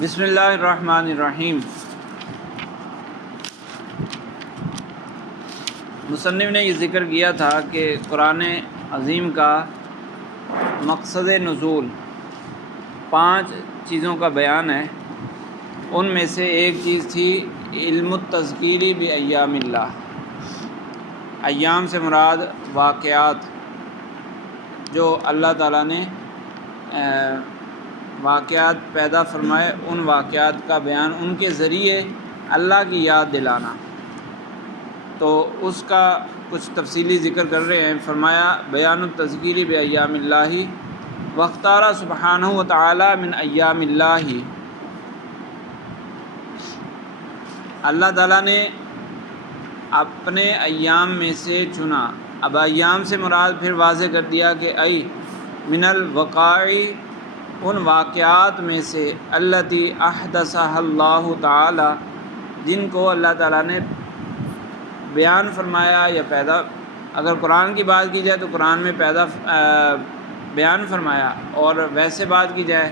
بسم اللہ الرحمن الرحیم۔ مصنف نے یہ ذکر کیا تھا کہ قرآن عظیم کا مقصد نزول 5 چیزوں کا بیان ہے۔ ان میں سے ایک چیز تھی علم التذکیری بایام اللہ۔ ایام سے مراد واقعات جو اللہ تعالیٰ نے واقعات پیدا فرمائے، ان واقعات کا بیان، ان کے ذریعے اللہ کی یاد دلانا۔ تو اس کا کچھ تفصیلی ذکر کر رہے ہیں۔ فرمایا بیان التذکیری بایام اللہ واختار سبحانہ وتعالی من ایام اللہ۔ اللہ تعالیٰ نے اپنے ایام میں سے چنا۔ اب ایام سے مراد پھر واضح کر دیا کہ ای من الوقائع، ان واقعات میں سے التی احدثها اللہ تعالی، جن کو اللہ تعالیٰ نے بیان فرمایا یا پیدا، اگر قرآن کی بات کی جائے تو قرآن میں بیان فرمایا، اور ویسے بات کی جائے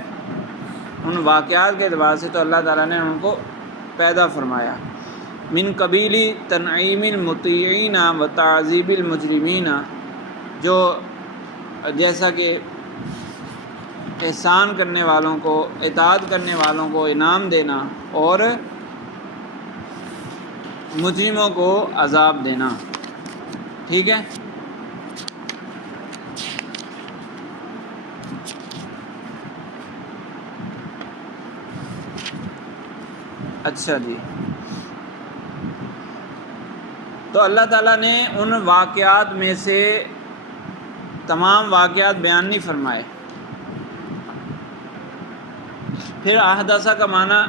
ان واقعات کے اعتبار سے تو اللہ تعالیٰ نے ان کو پیدا فرمایا۔ من قبیل تنعیم المطیعین و تعذیب المجرمین، جو جیسا کہ احسان کرنے والوں کو، اطاعت کرنے والوں کو انعام دینا اور مجرموں کو عذاب دینا۔ ٹھیک ہے، اچھا جی۔ تو اللہ تعالیٰ نے ان واقعات میں سے تمام واقعات بیان نہیں فرمائے۔ پھر احدثہ کا معنی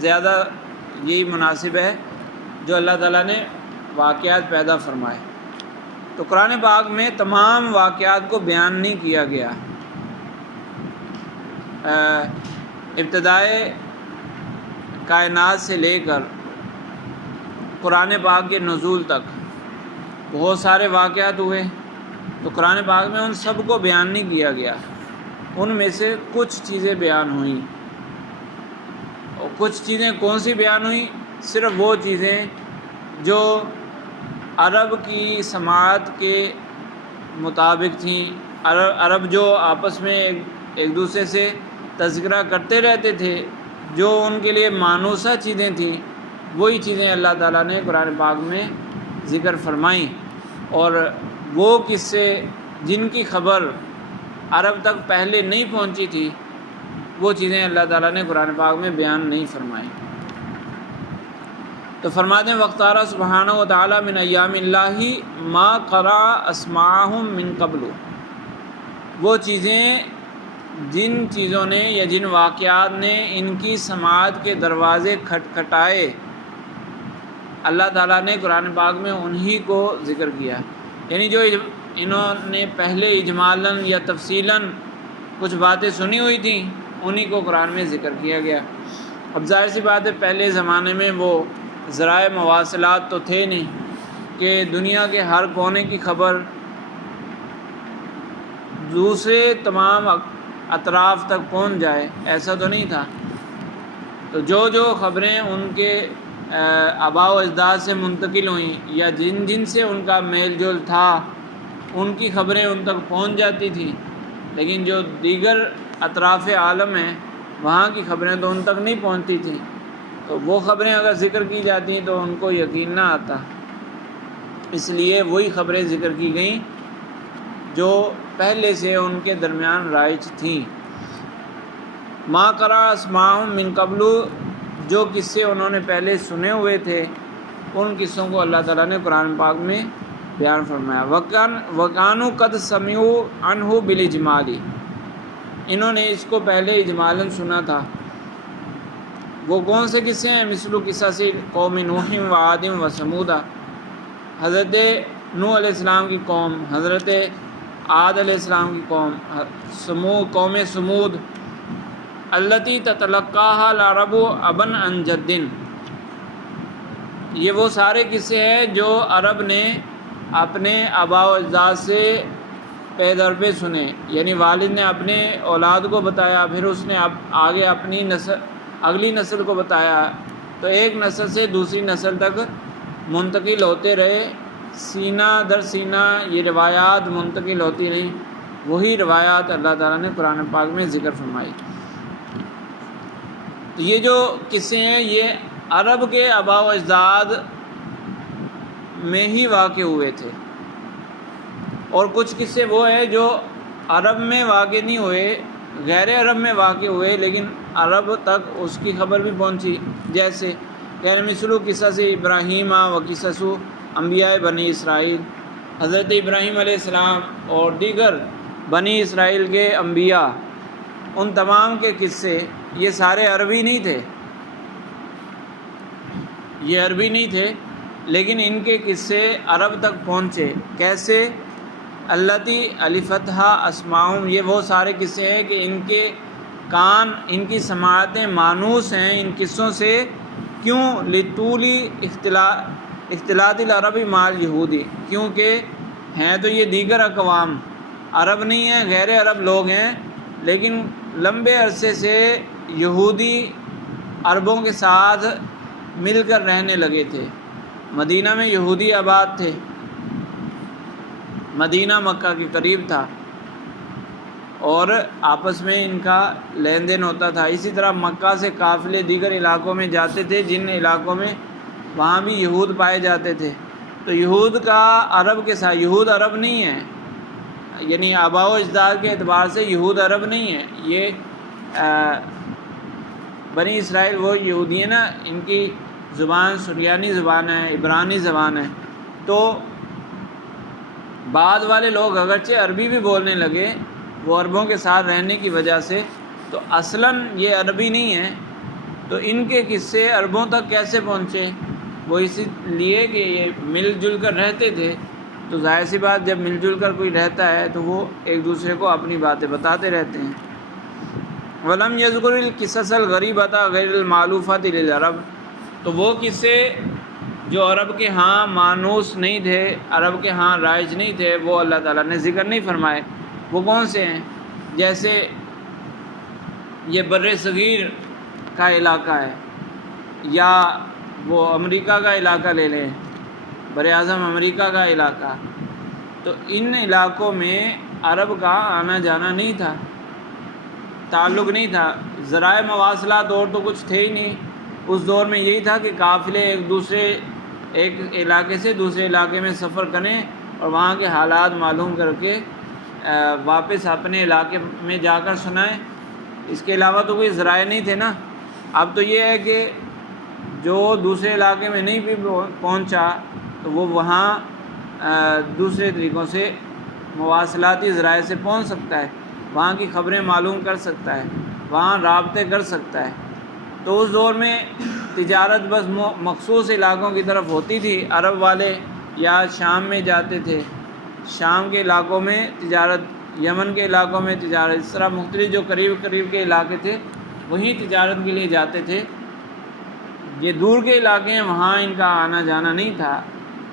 زیادہ یہی مناسب ہے، جو اللہ تعالیٰ نے واقعات پیدا فرمائے۔ تو قرآن پاک میں تمام واقعات کو بیان نہیں کیا گیا۔ ابتدائے کائنات سے لے کر قرآن پاک کے نزول تک بہت سارے واقعات ہوئے، تو قرآن پاک میں ان سب کو بیان نہیں کیا گیا۔ ان میں سے کچھ چیزیں بیان ہوئیں، اور کچھ چیزیں کون سی بیان ہوئیں؟ صرف وہ چیزیں جو عرب کی سماعت کے مطابق تھیں، عرب جو آپس میں ایک دوسرے سے تذکرہ کرتے رہتے تھے، جو ان کے لیے مانوسہ چیزیں تھیں، وہی چیزیں اللہ تعالیٰ نے قرآن پاک میں ذکر فرمائیں۔ اور وہ قصے جن کی خبر عرب تک پہلے نہیں پہنچی تھی، وہ چیزیں اللہ تعالیٰ نے قرآن پاک میں بیان نہیں فرمائیں۔ تو فرماتے ہیں وَاخْتَارَ سُبْحَانَهُ وَتَعَالَى مِنْ أَيَّامِ اللَّهِ مَا قَرَأَ أَسْمَاءَهُمْ مِنْ قَبْلُ، وہ چیزیں جن چیزوں نے یا جن واقعات نے ان کی سماعت کے دروازے کھٹکھٹائے، اللہ تعالیٰ نے قرآن پاک میں انہی کو ذکر کیا۔ یعنی جو انہوں نے پہلے اجمالاً یا تفصیلاً کچھ باتیں سنی ہوئی تھیں، انہی کو قرآن میں ذکر کیا گیا۔ اب ظاہر سی بات ہے، پہلے زمانے میں وہ ذرائع مواصلات تو تھے نہیں کہ دنیا کے ہر کونے کی خبر دوسرے تمام اطراف تک پہنچ جائے، ایسا تو نہیں تھا۔ تو جو خبریں ان کے آباء و اجداد سے منتقل ہوئیں یا جن سے ان کا میل جول تھا، ان کی خبریں ان تک پہنچ جاتی تھیں، لیکن جو دیگر اطراف عالم ہیں وہاں کی خبریں تو ان تک نہیں پہنچتی تھیں۔ تو وہ خبریں اگر ذکر کی جاتی تو ان کو یقین نہ آتا، اس لیے وہی خبریں ذکر کی گئیں جو پہلے سے ان کے درمیان رائج تھیں۔ ما قرأ اسماءهم من قبل، جو قصے انہوں نے پہلے سنے ہوئے تھے، ان قصوں کو اللہ تعالیٰ نے قرآن پاک میں بیان فرمایا۔ وَكَانُوا قَدْ سَمِعُوا عَنْهُ بِالْإِجْمَالِ، انہوں نے اس کو پہلے اجمالاً سنا تھا۔ وہ کون سے قصے ہیں؟ مثل قصص قوم نوح و عاد و ثمود، حضرت نوح علیہ السلام کی قوم، حضرت عاد علیہ السلام کی قوم، قوم ثمود، التی تتلقاها العرب ابن عن جد، یہ وہ سارے قصے ہیں جو عرب نے اپنے آباء و اجداد سے پے در پہ سنے، یعنی والد نے اپنے اولاد کو بتایا، پھر اس نے آگے اپنی اگلی نسل کو بتایا، تو ایک نسل سے دوسری نسل تک منتقل ہوتے رہے، سینہ در سینہ یہ روایات منتقل ہوتی رہیں، وہی روایات اللہ تعالیٰ نے قرآن پاک میں ذکر فرمائی۔ تو یہ جو قصے ہیں یہ عرب کے آباء و اجداد میں ہی واقع ہوئے تھے، اور کچھ قصے وہ ہیں جو عرب میں واقع نہیں ہوئے، غیر عرب میں واقع ہوئے لیکن عرب تک اس کی خبر بھی پہنچی، جیسے کہ مثل قصص ابراہیم و قصص انبیاء بنی اسرائیل، حضرت ابراہیم علیہ السلام اور دیگر بنی اسرائیل کے انبیاء، ان تمام کے قصے یہ سارے عربی نہیں تھے، یہ عربی نہیں تھے لیکن ان کے قصے عرب تک پہنچے۔ کیسے؟ التی الفتحہ اسماؤں، یہ وہ سارے قصے ہیں کہ ان کے کان، ان کی سماعتیں مانوس ہیں ان قصوں سے، کیوں؟ لطولی اختلاط العربی مال یہودی، کیونکہ ہیں تو یہ دیگر اقوام، عرب نہیں ہیں، غیر عرب لوگ ہیں، لیکن لمبے عرصے سے یہودی عربوں کے ساتھ مل کر رہنے لگے تھے۔ مدینہ میں یہودی آباد تھے، مدینہ مکہ کے قریب تھا، اور آپس میں ان کا لین دین ہوتا تھا۔ اسی طرح مکہ سے قافلے دیگر علاقوں میں جاتے تھے، جن علاقوں میں وہاں بھی یہود پائے جاتے تھے، تو یہود کا عرب کے ساتھ، یہود عرب نہیں ہیں، یعنی آباء و اجداد کے اعتبار سے یہود عرب نہیں ہیں، یہ بنی اسرائیل وہ یہودی ہیں نا، ان کی زبان سریانی زبان ہے، عبرانی زبان ہے، تو بعد والے لوگ اگرچہ عربی بھی بولنے لگے وہ عربوں کے ساتھ رہنے کی وجہ سے، تو اصلاً یہ عربی نہیں ہے، تو ان کے قصے عربوں تک کیسے پہنچے؟ وہ اسی لیے کہ یہ مل جل کر رہتے تھے، تو ظاہر سی بات جب مل جل کر کوئی رہتا ہے تو وہ ایک دوسرے کو اپنی باتیں بتاتے رہتے ہیں۔ وَلَمْ يَذْكُرِ الْقِصَصَ الْغَرِيبَةَ غَيْرِ الْمَأْلُوفَةِ لِلْعَرَبِ، تو وہ قصے جو عرب کے ہاں مانوس نہیں تھے، عرب کے ہاں رائج نہیں تھے، وہ اللہ تعالیٰ نے ذکر نہیں فرمائے۔ وہ کون سے ہیں؟ جیسے یہ بر صغیر کا علاقہ ہے، یا وہ امریکہ کا علاقہ لے لیں، بر اعظم امریکہ کا علاقہ، تو ان علاقوں میں عرب کا آنا جانا نہیں تھا، تعلق نہیں تھا، ذرائع مواصلات اور تو کچھ تھے ہی نہیں۔ اس دور میں یہی تھا کہ قافلے ایک علاقے سے دوسرے علاقے میں سفر کریں اور وہاں کے حالات معلوم کر کے واپس اپنے علاقے میں جا کر سنائیں، اس کے علاوہ تو کوئی ذرائع نہیں تھے نا۔ اب تو یہ ہے کہ جو دوسرے علاقے میں نہیں بھی پہنچا تو وہ وہاں دوسرے طریقوں سے مواصلاتی ذرائع سے پہنچ سکتا ہے، وہاں کی خبریں معلوم کر سکتا ہے، وہاں رابطے کر سکتا ہے۔ تو اس دور میں تجارت بس مخصوص علاقوں کی طرف ہوتی تھی، عرب والے یا شام میں جاتے تھے، شام کے علاقوں میں تجارت، یمن کے علاقوں میں تجارت، اس طرح مختلف جو قریب کے علاقے تھے وہیں تجارت کے لیے جاتے تھے۔ یہ دور کے علاقے ہیں، وہاں ان کا آنا جانا نہیں تھا،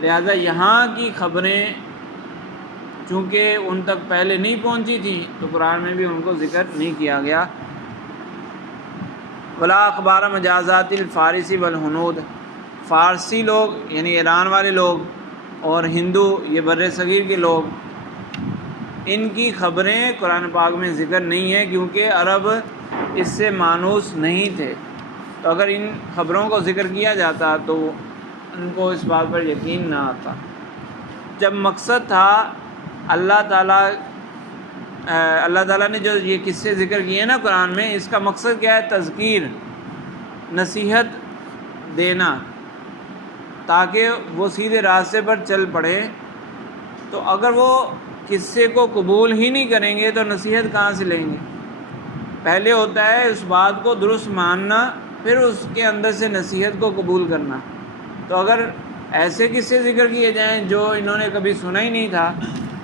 لہذا یہاں کی خبریں چونکہ ان تک پہلے نہیں پہنچی تھیں تو قرآن میں بھی ان کو ذکر نہیں کیا گیا۔ ولا اخبار مجازات الفارسی والہنود، فارسی لوگ یعنی ایران والے لوگ اور ہندو یہ بر صغیر کے لوگ، ان کی خبریں قرآن پاک میں ذکر نہیں ہے کیونکہ عرب اس سے مانوس نہیں تھے، تو اگر ان خبروں کو ذکر کیا جاتا تو ان کو اس بات پر یقین نہ آتا۔ جب مقصد تھا اللہ تعالیٰ نے جو یہ قصے ذکر کیے ہیں نا قرآن میں، اس کا مقصد کیا ہے؟ تذکیر، نصیحت دینا، تاکہ وہ سیدھے راستے پر چل پڑے۔ تو اگر وہ قصے کو قبول ہی نہیں کریں گے تو نصیحت کہاں سے لیں گے؟ پہلے ہوتا ہے اس بات کو درست ماننا، پھر اس کے اندر سے نصیحت کو قبول کرنا۔ تو اگر ایسے قصے ذکر کیے جائیں جو انہوں نے کبھی سنا ہی نہیں تھا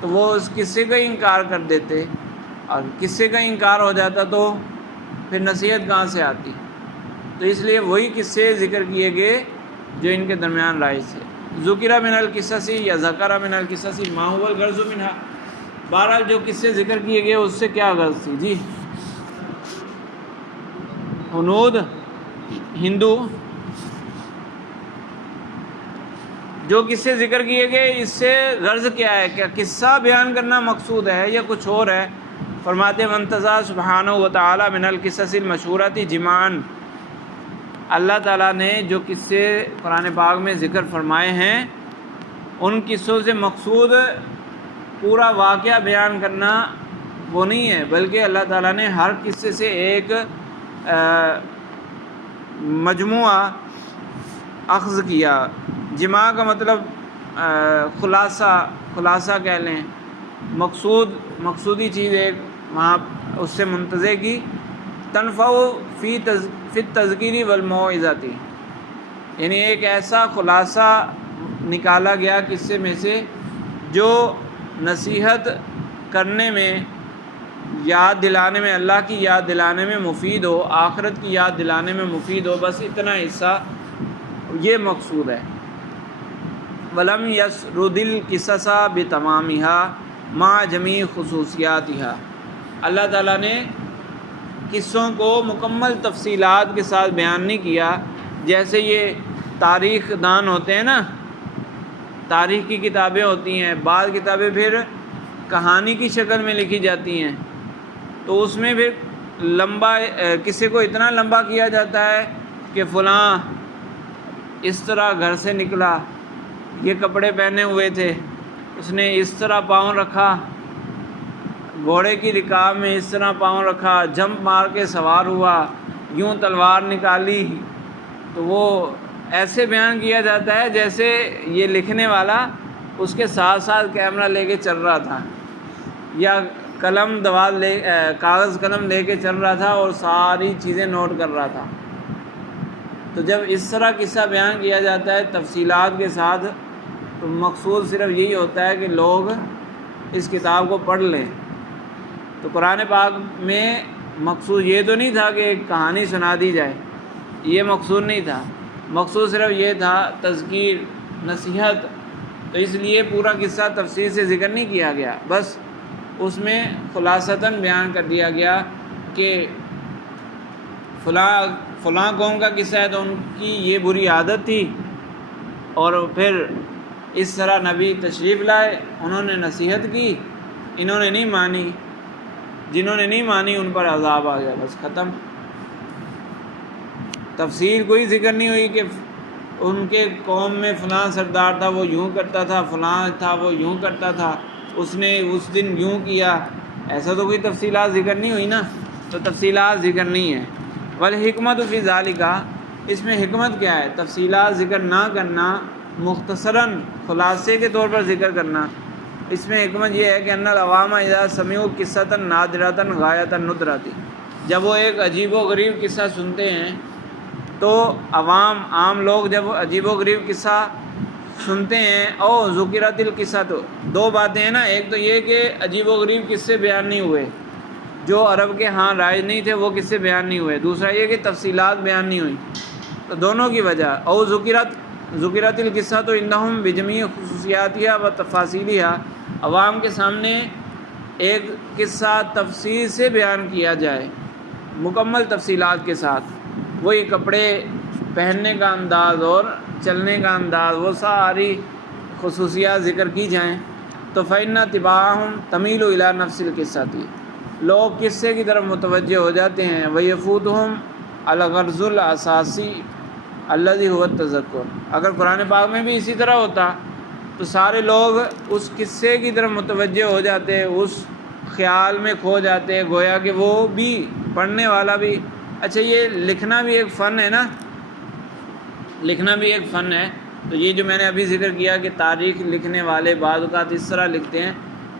تو وہ اس قصے کا انکار کر دیتے، اور قصے کا انکار ہو جاتا تو پھر نصیحت کہاں سے آتی؟ تو اس لیے وہی قصے ذکر کیے گئے جو ان کے درمیان رائج تھے۔ ذکر من القصص یا ذکر من القصص ما هو الغرض منها، بہرحال جو قصے ذکر کیے گئے اس سے کیا غرض تھی؟ جی ہنود، ہندو جو قصے ذکر کیے گئے، اس سے غرض کیا ہے؟ کیا قصہ بیان کرنا مقصود ہے یا کچھ اور ہے؟ فرماتے ہیں منتزہ سبحانہ و تعالی من القصص المشہورۃ جمعاً، اللہ تعالیٰ نے جو قصے قرآن پاک میں ذکر فرمائے ہیں ان قصوں سے مقصود پورا واقعہ بیان کرنا وہ نہیں ہے، بلکہ اللہ تعالیٰ نے ہر قصے سے ایک مجموعہ اخذ کیا۔ جمع کا مطلب خلاصہ کہہ لیں، مقصودی چیز ایک وہاں اس سے منتزع کی۔ تنفع فی التذکیر والموعظۃ، یعنی ایک ایسا خلاصہ نکالا گیا قصے میں سے جو نصیحت کرنے میں، یاد دلانے میں، اللہ کی یاد دلانے میں مفید ہو، آخرت کی یاد دلانے میں مفید ہو، بس اتنا حصہ یہ مقصود ہے۔ وَلَمْ يَسْرُدِ الْقِصَصَ بِتَمَامِهَا مَعَ جَمِيعِ خُصُوصِيَاتِهَا، اللہ تعالیٰ نے قصوں کو مکمل تفصیلات کے ساتھ بیان نہیں کیا، جیسے یہ تاریخ دان ہوتے ہیں نا، تاریخ کی کتابیں ہوتی ہیں، بعض کتابیں پھر کہانی کی شکل میں لکھی جاتی ہیں، تو اس میں پھر لمبا قصے کو اتنا لمبا کیا جاتا ہے کہ فلاں اس طرح گھر سے نکلا، یہ کپڑے پہنے ہوئے تھے، اس نے اس طرح پاؤں رکھا، گھوڑے کی رکاب میں اس طرح پاؤں رکھا، جمپ مار کے سوار ہوا، یوں تلوار نکالی، تو وہ ایسے بیان کیا جاتا ہے جیسے یہ لکھنے والا اس کے ساتھ ساتھ کیمرہ لے کے چل رہا تھا، یا کاغذ قلم لے کے چل رہا تھا اور ساری چیزیں نوٹ کر رہا تھا۔ تو جب اس طرح قصہ بیان کیا جاتا ہے تفصیلات کے ساتھ، تو مقصود صرف یہی ہوتا ہے کہ لوگ اس کتاب کو پڑھ لیں۔ تو قرآن پاک میں مقصود یہ تو نہیں تھا کہ ایک کہانی سنا دی جائے، یہ مقصود نہیں تھا، مقصود صرف یہ تھا تذکیر، نصیحت۔ تو اس لیے پورا قصہ تفصیل سے ذکر نہیں کیا گیا، بس اس میں خلاصتاً بیان کر دیا گیا کہ فلاں قوم کا قصہ ہے تو ان کی یہ بری عادت تھی، اور پھر اس طرح نبی تشریف لائے، انہوں نے نصیحت کی، انہوں نے نہیں مانی، جنہوں نے نہیں مانی ان پر عذاب آ گیا، بس ختم۔ تفصیل کوئی ذکر نہیں ہوئی کہ ان کے قوم میں فلاں سردار تھا وہ یوں کرتا تھا، فلاں تھا وہ یوں کرتا تھا، اس نے اس دن یوں کیا، ایسا تو کوئی تفصیلات ذکر نہیں ہوئی نا، تو تفصیلات ذکر نہیں ہے۔ والحکمت فی ذالک، اس میں حکمت کیا ہے؟ تفصیلات ذکر نہ کرنا، مختصراً خلاصے کے طور پر ذکر کرنا، اس میں حکمت یہ ہے کہ ان العوام اذا سمعوا قصۃ نادرۃ غایۃ الندرۃ، جب وہ ایک عجیب و غریب قصہ سنتے ہیں تو عام لوگ جب عجیب و غریب قصہ سنتے ہیں، او ذکرت القصہ، تو دو باتیں ہیں نا، ایک تو یہ کہ عجیب و غریب قصے بیان نہیں ہوئے، جو عرب کے ہاں رائج نہیں تھے وہ قصے بیان نہیں ہوئے، دوسرا یہ کہ تفصیلات بیان نہیں ہوئی، تو دونوں کی وجہ، او ذکرت القصہ تو انہم بجمیع خصوصیاتها و تفاصیلها، عوام کے سامنے ایک قصہ تفصیل سے بیان کیا جائے، مکمل تفصیلات کے ساتھ، وہی کپڑے پہننے کا انداز اور چلنے کا انداز، وہ ساری خصوصیات ذکر کی جائیں، تو فإن تباعهم تمیل الی نفس القصۃ، لوگ قصے کی طرف متوجہ ہو جاتے ہیں، ویفوتهم الغرض الاساسی الذی هو التذکر۔ اگر قرآن پاک میں بھی اسی طرح ہوتا تو سارے لوگ اس قصے کی طرف متوجہ ہو جاتے، اس خیال میں کھو جاتے، گویا کہ وہ بھی پڑھنے والا بھی، اچھا یہ لکھنا بھی ایک فن ہے نا، لکھنا بھی ایک فن ہے، تو یہ جو میں نے ابھی ذکر کیا کہ تاریخ لکھنے والے بعض اوقات اس طرح لکھتے ہیں،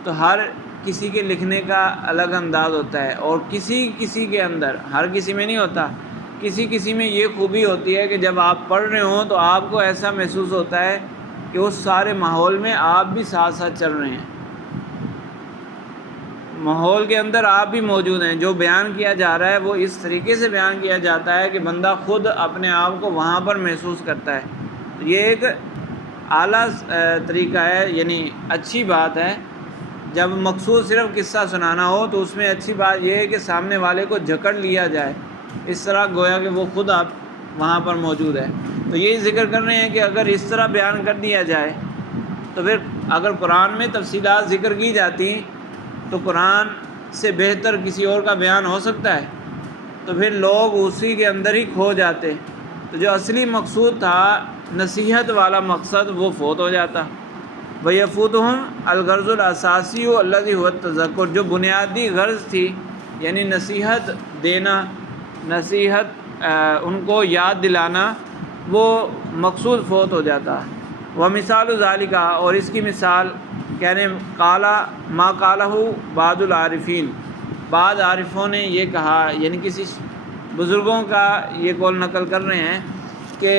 تو ہر کسی کے لکھنے کا الگ انداز ہوتا ہے، اور کسی کے اندر، ہر کسی میں نہیں ہوتا، کسی میں یہ خوبی ہوتی ہے کہ جب آپ پڑھ رہے ہوں تو آپ کو ایسا محسوس ہوتا ہے کہ اس سارے ماحول میں آپ بھی ساتھ ساتھ چل رہے ہیں، ماحول کے اندر آپ بھی موجود ہیں، جو بیان کیا جا رہا ہے وہ اس طریقے سے بیان کیا جاتا ہے کہ بندہ خود اپنے آپ کو وہاں پر محسوس کرتا ہے، تو یہ ایک اعلیٰ طریقہ ہے، یعنی اچھی بات ہے۔ جب مقصود صرف قصہ سنانا ہو تو اس میں اچھی بات یہ ہے کہ سامنے والے کو جکڑ لیا جائے، اس طرح گویا کہ وہ خود وہاں پر موجود ہے۔ تو یہی ذکر کر رہے ہیں کہ اگر اس طرح بیان کر دیا جائے تو پھر اگر قرآن میں تفصیلات ذکر کی جاتی تو قرآن سے بہتر کسی اور کا بیان ہو سکتا ہے، تو پھر لوگ اسی کے اندر ہی کھو جاتے، تو جو اصلی مقصود تھا نصیحت والا مقصد وہ فوت ہو جاتا۔ وَيَفُوتُهُمْ الْغَرْضُ الْأَسَاسِيُّ الَّذِي هُوَ التَّذَكُّرُ، جو بنیادی غرض تھی یعنی نصیحت دینا، نصیحت ان کو یاد دلانا، وہ مقصود فوت ہو جاتا۔ وَمِثَالُ ذَلِكَ، اور اس کی مثال کہنے قَالَ مَا قَالَهُ بَعْضُ الْعَارِفِينَ، بعض عارفوں نے یہ کہا، یعنی کسی بزرگوں کا یہ قول نقل کر رہے ہیں کہ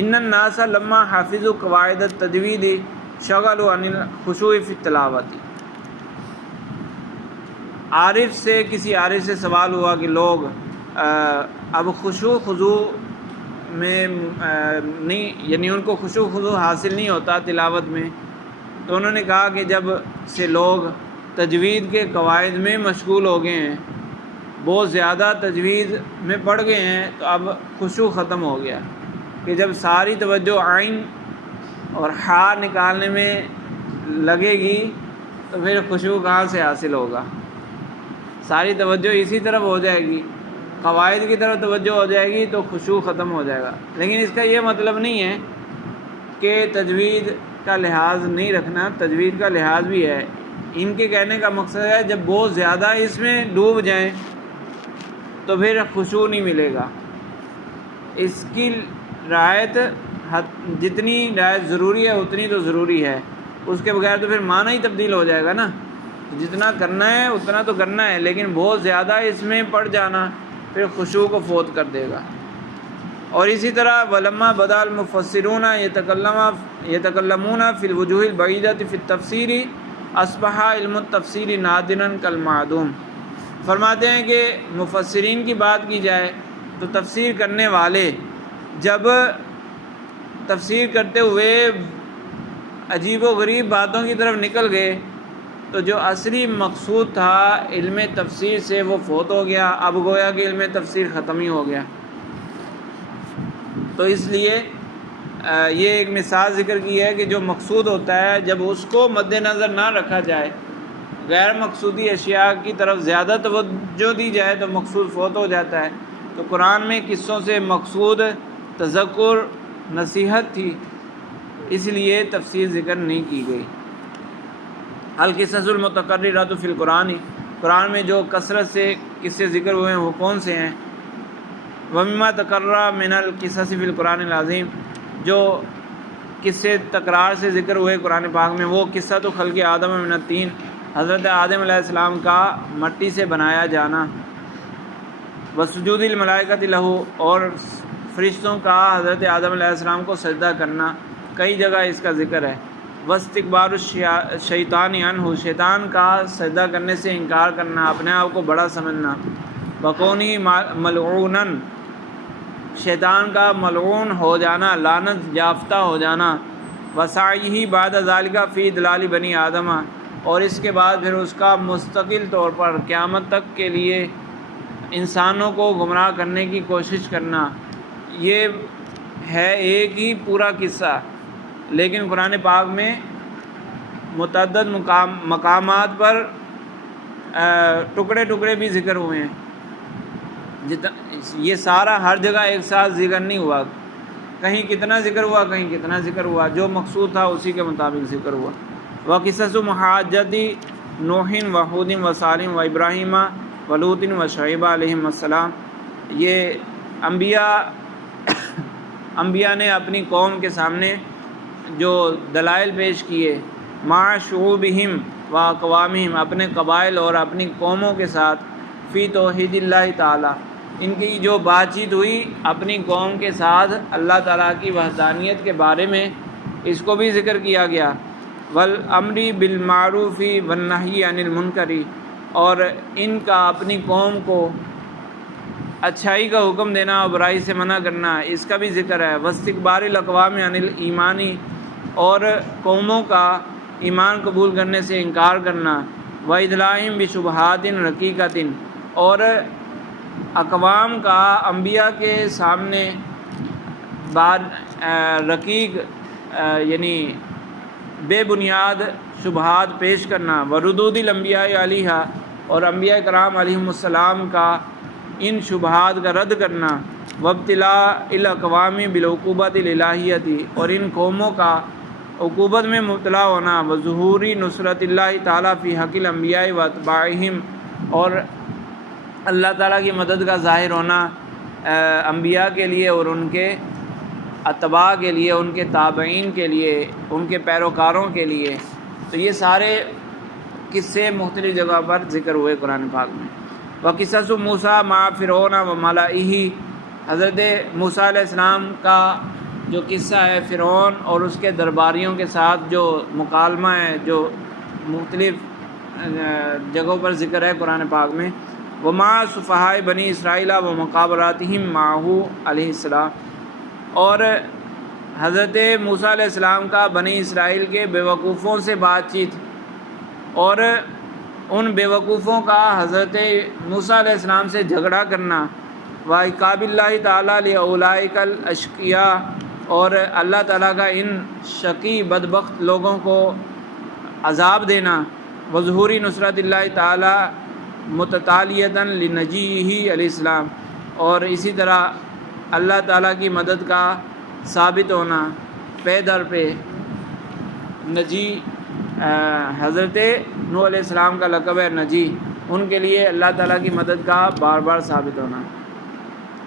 ان الناس لما حافظوا قواعد التجوید شغلوا عن الخشوع فی التلاوت۔ عارف سے کسی عارف سے سوال ہوا کہ لوگ اب خشوع خضوع میں نہیں، یعنی ان کو خشوع خضوع حاصل نہیں ہوتا تلاوت میں، تو انہوں نے کہا کہ جب سے لوگ تجوید کے قواعد میں مشغول ہو گئے ہیں، بہت زیادہ تجوید میں پڑھ گئے ہیں، تو اب خشوع ختم ہو گیا کہ جب ساری توجہ عین اور حا نکالنے میں لگے گی تو پھر خشوع کہاں سے حاصل ہوگا؟ ساری توجہ اسی طرف ہو جائے گی، قواعد کی طرف توجہ ہو جائے گی تو خشوع ختم ہو جائے گا۔ لیکن اس کا یہ مطلب نہیں ہے کہ تجوید کا لحاظ نہیں رکھنا، تجوید کا لحاظ بھی ہے۔ ان کے کہنے کا مقصد ہے جب بہت زیادہ اس میں ڈوب جائیں تو پھر خشوع نہیں ملے گا۔ اس کی رعایت جتنی رعایت ضروری ہے اتنی تو ضروری ہے، اس کے بغیر تو پھر معنی ہی تبدیل ہو جائے گا نا۔ جتنا کرنا ہے اتنا تو کرنا ہے، لیکن بہت زیادہ اس میں پڑ جانا پھر خشوع کو فوت کر دے گا۔ اور اسی طرح ولما بدا المفسرون یتکلمون فی الوجوہ البعیدۃ فی التفسیر اصبح علم التفسیر نادرا کالمعدوم۔ فرماتے ہیں کہ مفسرین کی بات کی جائے تو تفسیر کرنے والے جب تفسیر کرتے ہوئے عجیب و غریب باتوں کی طرف نکل گئے تو جو اصلی مقصود تھا علم تفسیر سے وہ فوت ہو گیا، اب گویا کہ علم تفسیر ختم ہی ہو گیا۔ تو اس لیے یہ ایک مثال ذکر کی ہے کہ جو مقصود ہوتا ہے جب اس کو مد نظر نہ رکھا جائے، غیر مقصودی اشیاء کی طرف زیادہ توجہ دی جائے تو مقصود فوت ہو جاتا ہے۔ تو قرآن میں قصوں سے مقصود تذکر، نصیحت تھی، اس لیے تفسیر ذکر نہیں کی گئی۔ القصص المتکررۃ فی القرآن، قرآن میں جو کثرت سے قصے ذکر ہوئے ہیں وہ کون سے ہیں؟ ومما تکرر من القصص فی القرآن العظیم، جو قصے تکرار سے ذکر ہوئے قرآن پاک میں، وہ قصہ تو خلق آدم من الطین، حضرت آدم علیہ السلام کا مٹی سے بنایا جانا، وسجود الملائکۃ لہ، اور فرشتوں کا حضرت آدم علیہ السلام کو سجدہ کرنا، کئی جگہ اس کا ذکر ہے۔ واستکبار الشیطان عنہ، شیطان کا سجدہ کرنے سے انکار کرنا، اپنے آپ کو بڑا سمجھنا۔ وکونی ملعونا، شیطان کا ملعون ہو جانا، لعنت یافتہ ہو جانا۔ وسعیہ بعد ذلک فی اضلال بنی آدم، اور اس کے بعد پھر اس کا مستقل طور پر قیامت تک کے لیے انسانوں کو گمراہ کرنے کی کوشش کرنا۔ یہ ہے ایک ہی پورا قصہ، لیکن قرآن پاک میں متعدد مقامات پر ٹکڑے ٹکڑے بھی ذکر ہوئے ہیں۔ یہ سارا ہر جگہ ایک ساتھ ذکر نہیں ہوا، کہیں کتنا ذکر ہوا کہیں کتنا ذکر ہوا، جو مقصود تھا اسی کے مطابق ذکر ہوا۔ وقصص محاجۃ نوح و ہود و صالح و ابراہیم و لوط و شعیب علیہم السلام، یہ انبیاء نے اپنی قوم کے سامنے جو دلائل پیش کیے، مع شعوبہم و اقوامہم، اپنے قبائل اور اپنی قوموں کے ساتھ، فی توحید اللہ تعالی، ان کی جو بات چیت ہوئی اپنی قوم کے ساتھ اللہ تعالیٰ کی وحدانیت کے بارے میں، اس کو بھی ذکر کیا گیا۔ والامر بالمعروف والنہی عن المنکر، اور ان کا اپنی قوم کو اچھائی کا حکم دینا اور برائی سے منع کرنا، اس کا بھی ذکر ہے۔ واستکبار الاقوام عن الایمان، اور قوموں کا ایمان قبول کرنے سے انکار کرنا۔ وَإِدْلَائِهِمْ بِشُبْهَاتٍ رَقِيقَةٍ، اور اقوام کا انبیاء کے سامنے رقیق یعنی بے بنیاد شبہات پیش کرنا، وردود الانبیاء علیہا، اور انبیاء کرام علیہم السلام کا ان شبہات کا رد کرنا، وابتلاء الاقوام بالعقوبۃ الالہیۃ، اور ان قوموں کا عقوبت میں مبتلا ہونا، وظہور نصرت اللہ تعالیٰ فی حق الانبیاء و اتباعہم، اور اللہ تعالیٰ کی مدد کا ظاہر ہونا انبیاء کے لیے اور ان کے اتباع کے لیے، ان کے تابعین کے لیے، ان کے پیروکاروں کے لیے۔ تو یہ سارے قصے مختلف جگہ پر ذکر ہوئے قرآن پاک میں۔ وقصص موسیٰ مع فرعون و ملئہ، حضرت موسیٰ علیہ السلام کا جو قصہ ہے فرعون اور اس کے درباریوں کے ساتھ جو مکالمہ ہے، جو مختلف جگہوں پر ذکر ہے قرآن پاک میں، ومع صفہاء بنی اسرائیل و مقابراتہم معہ علیہ السلام، اور حضرت موسیٰ علیہ السلام کا بنی اسرائیل کے بیوقوفوں سے بات چیت، اور ان بیوقوفوں کا حضرت موسیٰ علیہ السلام سے جھگڑا کرنا، وعقاب اللہ تعالیٰ لأولئک الاشقیاء، اور اللہ تعالیٰ کا ان شقی بدبخت لوگوں کو عذاب دینا، وظہور نصرت اللہ تعالیٰ متتالیۃ لنجیہ علیہ السلام، اور اسی طرح اللہ تعالیٰ کی مدد کا ثابت ہونا پے در پہ۔ نجی حضرت نوح علیہ السلام کا لقب ہے نجی، ان کے لیے اللہ تعالیٰ کی مدد کا بار بار ثابت ہونا۔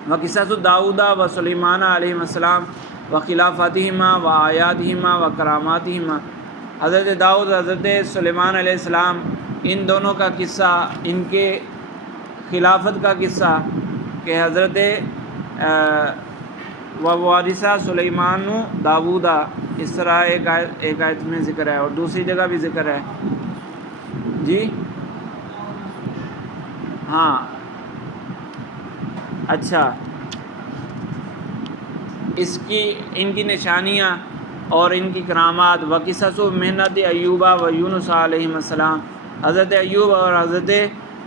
وقصص داؤد و سلیمان علیہ السلام و خلافتہما و آیاتہما و کراماتہما، حضرت داؤد حضرت سلیمان علیہ السلام، ان دونوں کا قصہ، ان کے خلافت کا قصہ کہ حضرت ووارثہ سلیمان داؤدا، اس طرح ایک آیت میں ذکر ہے اور دوسری جگہ بھی ذکر ہے۔ جی ہاں اچھا، ان کی نشانیاں اور ان کی کرامات۔ وقصص محنت ایوب و یونس علیہ السلام، حضرت ایوب اور حضرت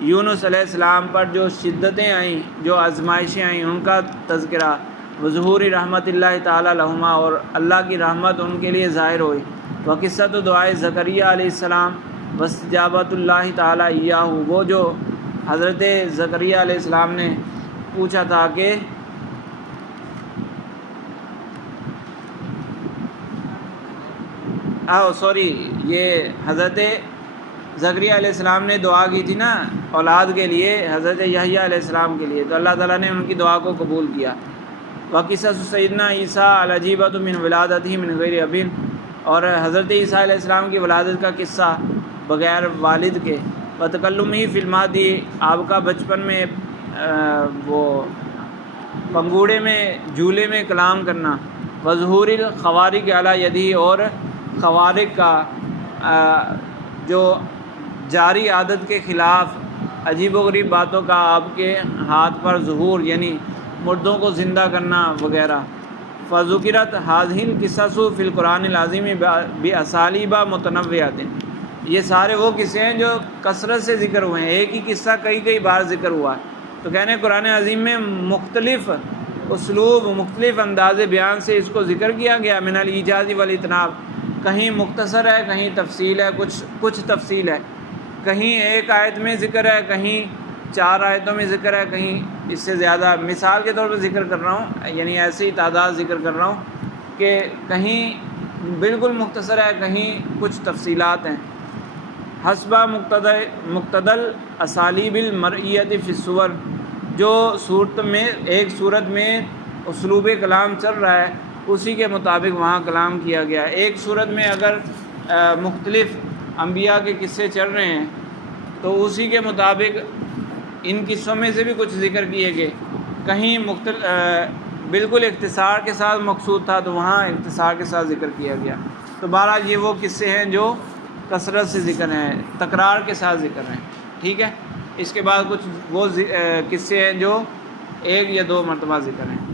یونس علیہ السلام پر جو شدتیں آئیں، جو آزمائشیں آئیں، ان کا تذکرہ۔ وظہور رحمت اللہ تعالیٰ لہما، اور اللہ کی رحمت ان کے لیے ظاہر ہوئی۔ وقصۃ دعائے زکریہ علیہ السلام واستجابۃ اللہ تعالیٰ ایاہ، وہ جو حضرت زکریہ علیہ السلام نے پوچھا تھا کہ یہ حضرت زکریہ علیہ السلام نے دعا کی تھی نا اولاد کے لیے، حضرت یحییٰ علیہ السلام کے لیے، تو اللہ تعالیٰ نے ان کی دعا کو قبول کیا۔ وقصص سیدنا عیسیٰ العجیبۃ من ولادتہ من غیر اب، اور حضرت عیسیٰ علیہ السلام کی ولادت کا قصہ بغیر والد کے۔ وتکلمہ فی المہدی، آپ کا بچپن میں وہ پنگوڑے میں جھولے میں کلام کرنا۔ وظہور الخوارق علی یدہ، اور خوارق کا جو جاری عادت کے خلاف عجیب و غریب باتوں کا آپ کے ہاتھ پر ظہور، یعنی مردوں کو زندہ کرنا وغیرہ۔ فذکرت ہذہ القصص فی القرآن العظیم باسالیب متنوعۃ، یہ سارے وہ قصے ہیں جو کثرت سے ذکر ہوئے ہیں، ایک ہی قصہ کئی بار ذکر ہوا ہے۔ تو کہنے قرآن عظیم میں مختلف اسلوب، مختلف انداز بیان سے اس کو ذکر کیا گیا، من الایجاز والاطناب، کہیں مختصر ہے، کہیں تفصیل ہے، کچھ تفصیل ہے، کہیں ایک آیت میں ذکر ہے، کہیں 4 آیتوں میں ذکر ہے، کہیں اس سے زیادہ۔ مثال کے طور پر ذکر کر رہا ہوں، یعنی ایسی ہی تعداد ذکر کر رہا ہوں کہ کہیں بالکل مختصر ہے، کہیں کچھ تفصیلات ہیں۔ حسب مقتدل اسالیب المرئیۃ فی الصور، جو صورت میں ایک صورت میں اسلوب کلام چل رہا ہے اسی کے مطابق وہاں کلام کیا گیا۔ ایک صورت میں اگر مختلف انبیاء کے قصے چل رہے ہیں تو اسی کے مطابق ان قصوں میں سے بھی کچھ ذکر کیے گئے، کہیں بالکل اختصار کے ساتھ مقصود تھا تو وہاں اختصار کے ساتھ ذکر کیا گیا۔ تو بہرحال یہ وہ قصے ہیں جو کثرت سے ذکر ہیں، تکرار کے ساتھ ذکر ہیں، ٹھیک ہے۔ اس کے بعد کچھ وہ قصے ہیں جو 1 یا 2 مرتبہ ذکر ہیں۔